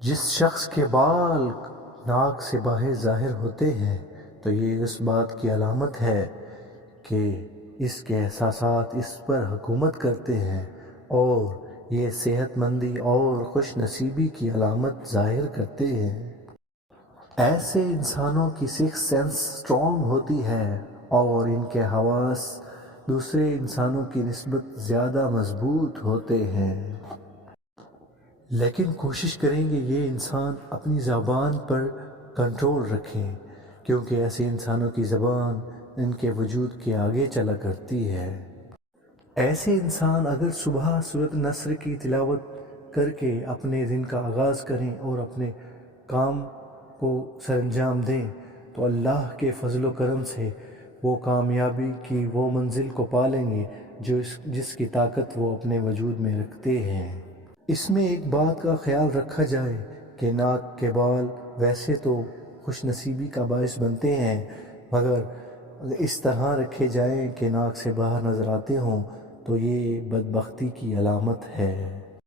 جس شخص کے بال ناک سے باہر ظاہر ہوتے ہیں تو یہ اس بات کی علامت ہے کہ اس کے احساسات اس پر حکومت کرتے ہیں، اور یہ صحت مندی اور خوش نصیبی کی علامت ظاہر کرتے ہیں۔ ایسے انسانوں کی سکس سینس سٹرونگ ہوتی ہے اور ان کے حواس دوسرے انسانوں کی نسبت زیادہ مضبوط ہوتے ہیں۔ لیکن کوشش کریں گے یہ انسان اپنی زبان پر کنٹرول رکھیں، کیونکہ ایسے انسانوں کی زبان ان کے وجود کے آگے چلا کرتی ہے۔ ایسے انسان اگر صبح سورۃ نصر کی تلاوت کر کے اپنے دن کا آغاز کریں اور اپنے کام کو سر انجام دیں تو اللہ کے فضل و کرم سے وہ کامیابی کی وہ منزل کو پا لیں گے جس کی طاقت وہ اپنے وجود میں رکھتے ہیں۔ اس میں ایک بات کا خیال رکھا جائے کہ ناک کے بال ویسے تو خوش نصیبی کا باعث بنتے ہیں، مگر اس طرح رکھے جائیں کہ ناک سے باہر نظر آتے ہوں تو یہ بدبختی کی علامت ہے۔